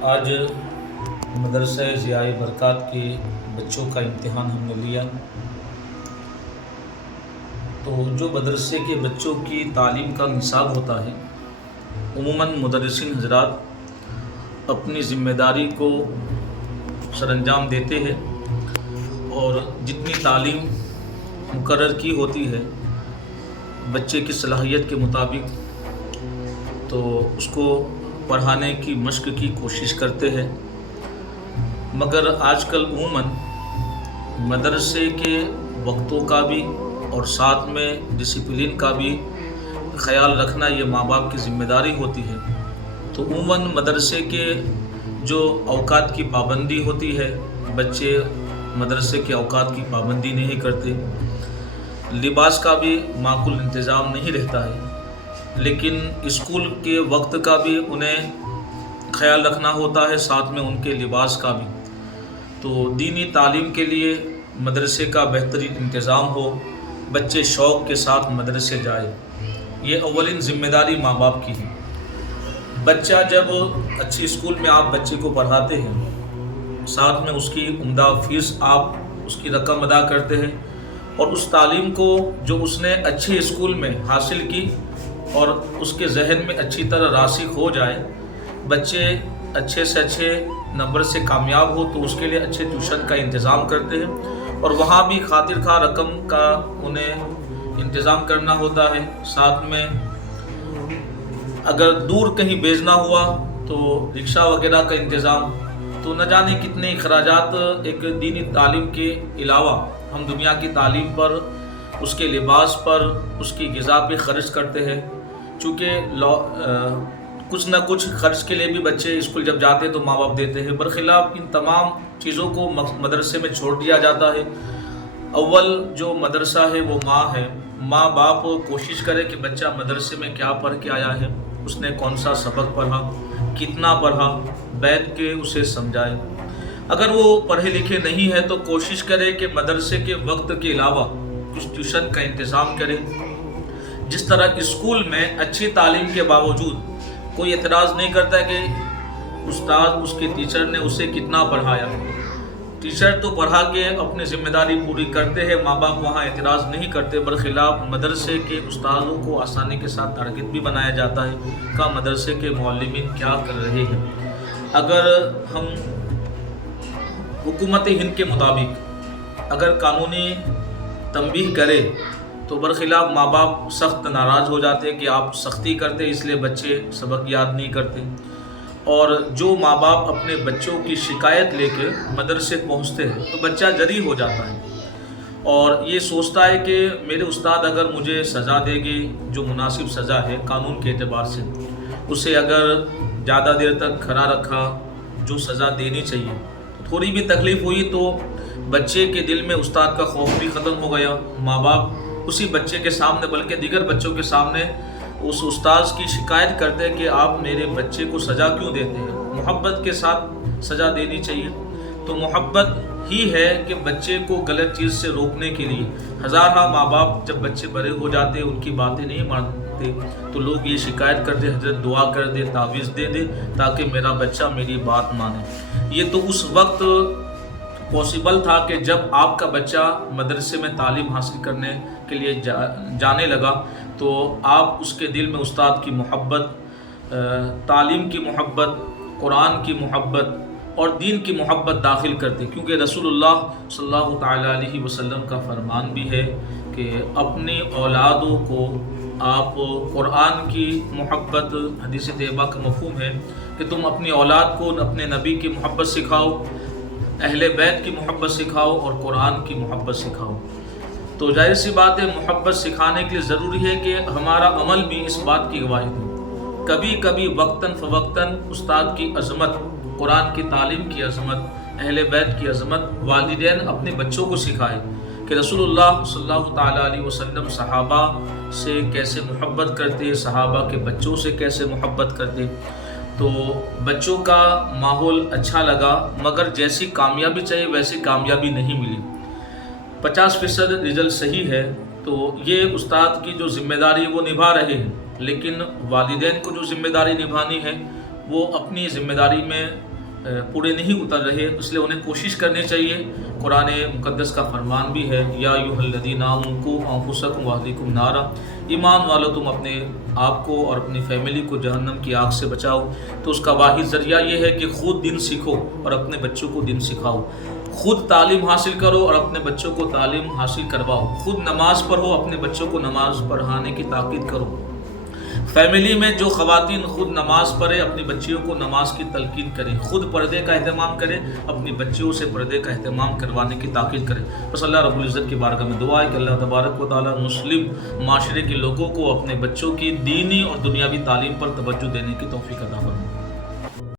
آج مدرسہ ضیاء برکات کے بچوں کا امتحان ہم نے لیا، تو جو مدرسے کے بچوں کی تعلیم کا نصاب ہوتا ہے، عموماً مدرسین حضرات اپنی ذمہ داری کو سر انجام دیتے ہیں اور جتنی تعلیم مقرر کی ہوتی ہے بچے کی صلاحیت کے مطابق، تو اس کو پڑھانے کی مشق کی کوشش کرتے ہیں۔ مگر آج کل عموماً مدرسے کے وقتوں کا بھی اور ساتھ میں ڈسپلن کا بھی خیال رکھنا یہ ماں باپ کی ذمہ داری ہوتی ہے۔ تو عموماً مدرسے کے جو اوقات کی پابندی ہوتی ہے، بچے مدرسے کے اوقات کی پابندی نہیں کرتے، لباس کا بھی معقول انتظام نہیں رہتا ہے، لیکن اسکول کے وقت کا بھی انہیں خیال رکھنا ہوتا ہے، ساتھ میں ان کے لباس کا بھی۔ تو دینی تعلیم کے لیے مدرسے کا بہترین انتظام ہو، بچے شوق کے ساتھ مدرسے جائے، یہ اولین ذمہ داری ماں باپ کی ہے۔ بچہ جب اچھی اسکول میں آپ بچے کو پڑھاتے ہیں، ساتھ میں اس کی عمدہ فیس آپ اس کی رقم ادا کرتے ہیں، اور اس تعلیم کو جو اس نے اچھے اسکول میں حاصل کی اور اس کے ذہن میں اچھی طرح راسخ ہو جائے، بچے اچھے سے اچھے نمبر سے کامیاب ہو، تو اس کے لیے اچھے ٹیوشن کا انتظام کرتے ہیں، اور وہاں بھی خاطر خواہ رقم کا انہیں انتظام کرنا ہوتا ہے۔ ساتھ میں اگر دور کہیں بھیجنا ہوا تو رکشہ وغیرہ کا انتظام، تو نہ جانے کتنے اخراجات ایک دینی تعلیم کے علاوہ ہم دنیا کی تعلیم پر، اس کے لباس پر، اس کی غذا پہ خرچ کرتے ہیں۔ چونکہ کچھ نہ کچھ خرچ کے لیے بھی بچے اسکول جب جاتے ہیں تو ماں باپ دیتے ہیں، برخلاف ان تمام چیزوں کو مدرسے میں چھوڑ دیا جاتا ہے۔ اول جو مدرسہ ہے وہ ماں ہے، ماں باپ کوشش کرے کہ بچہ مدرسے میں کیا پڑھ کے آیا ہے، اس نے کون سا سبق پڑھا، کتنا پڑھا، بیٹھ کے اسے سمجھائے۔ اگر وہ پڑھے لکھے نہیں ہے تو کوشش کرے کہ مدرسے کے وقت کے علاوہ کچھ ٹیوشن کا انتظام کرے۔ جس طرح اسکول میں اچھی تعلیم کے باوجود کوئی اعتراض نہیں کرتا کہ استاد، اس کے ٹیچر نے اسے کتنا پڑھایا، ٹیچر تو پڑھا کے اپنی ذمہ داری پوری کرتے ہیں، ماں باپ وہاں اعتراض نہیں کرتے، برخلاف مدرسے کے استادوں کو آسانی کے ساتھ ٹارگٹ بھی بنایا جاتا ہے کہ مدرسے کے معلمین کیا کر رہے ہیں۔ اگر ہم حکومت ہند کے مطابق اگر قانونی تنبیہ کرے تو برخلاف ماں باپ سخت ناراض ہو جاتے کہ آپ سختی کرتے اس لیے بچے سبق یاد نہیں کرتے، اور جو ماں باپ اپنے بچوں کی شکایت لے کے مدرسے پہنچتے ہیں تو بچہ جری ہو جاتا ہے اور یہ سوچتا ہے کہ میرے استاد اگر مجھے سزا دے گے جو مناسب سزا ہے قانون کے اعتبار سے، اسے اگر زیادہ دیر تک کھڑا رکھا جو سزا دینی چاہیے، تھوڑی بھی تکلیف ہوئی تو بچے کے دل میں استاد کا خوف بھی ختم ہو گیا۔ ماں باپ اسی بچے کے سامنے بلکہ دیگر بچوں کے سامنے اس استاذ کی شکایت کرتے ہیں کہ آپ میرے بچے کو سزا کیوں دیتے ہیں، محبت کے ساتھ سزا دینی چاہیے۔ تو محبت ہی ہے کہ بچے کو غلط چیز سے روکنے کے لیے ہزارہ ماں باپ جب بچے بڑے ہو جاتے ان کی باتیں نہیں مانتے تو لوگ یہ شکایت کرتے حضرت دعا کر دے، تعویذ دے دے تاکہ میرا بچہ میری بات مانے۔ یہ تو اس وقت پاسبل تھا کہ جب آپ کا بچہ مدرسے میں تعلیم حاصل کرنے کے لیے جانے لگا تو آپ اس کے دل میں استاد کی محبت، تعلیم کی محبت، قرآن کی محبت اور دین کی محبت داخل کرتے، کیونکہ رسول اللہ صلی اللہ تعالیٰ علیہ وسلم کا فرمان بھی ہے کہ اپنی اولادوں کو آپ قرآن کی محبت، حدیث طیبہ کا مفہوم ہے کہ تم اپنی اولاد کو اپنے نبی کی محبت سکھاؤ، اہل بیت کی محبت سکھاؤ اور قرآن کی محبت سکھاؤ۔ تو ظاہر سی بات ہے محبت سکھانے کے لیے ضروری ہے کہ ہمارا عمل بھی اس بات کی گواہی دے۔ کبھی کبھی وقتاً فوقتاً استاد کی عظمت، قرآن کی تعلیم کی عظمت، اہل بیت کی عظمت والدین اپنے بچوں کو سکھائے کہ رسول اللہ صلی اللہ تعالیٰ علیہ وسلم صحابہ سے کیسے محبت کرتے، صحابہ کے بچوں سے کیسے محبت کرتے۔ تو بچوں کا ماحول اچھا لگا، مگر جیسی کامیابی چاہیے ویسی کامیابی نہیں ملی۔ 50% رزلٹ صحیح ہے تو یہ استاد کی جو ذمہ داری وہ نبھا رہے ہیں، لیکن والدین کو جو ذمہ داری نبھانی ہے وہ اپنی ذمہ داری میں پورے نہیں اتر رہے، اس لیے انہیں کوشش کرنی چاہیے۔ قرآن مقدس کا فرمان بھی ہے یا ایھا الذین آمنوا قوا انفسکم واہلیکم نارا، ایمان والو تم اپنے آپ کو اور اپنی فیملی کو جہنم کی آگ سے بچاؤ۔ تو اس کا واحد ذریعہ یہ ہے کہ خود دین سیکھو اور اپنے بچوں کو دین سکھاؤ، خود تعلیم حاصل کرو اور اپنے بچوں کو تعلیم حاصل کرواؤ، خود نماز پڑھو، اپنے بچوں کو نماز پڑھانے کی تاکید کرو۔ فیملی میں جو خواتین خود نماز پڑھے اپنی بچیوں کو نماز کی تلقین کریں، خود پردے کا اہتمام کریں، اپنی بچیوں سے پردے کا اہتمام کروانے کی تاکید کریں۔ بس اللہ رب العزت کی بارگاہ میں دعا ہے کہ اللہ تبارک و تعالی مسلم معاشرے کے لوگوں کو اپنے بچوں کی دینی اور دنیاوی تعلیم پر توجہ دینے کی توفیق عطا فرمائے۔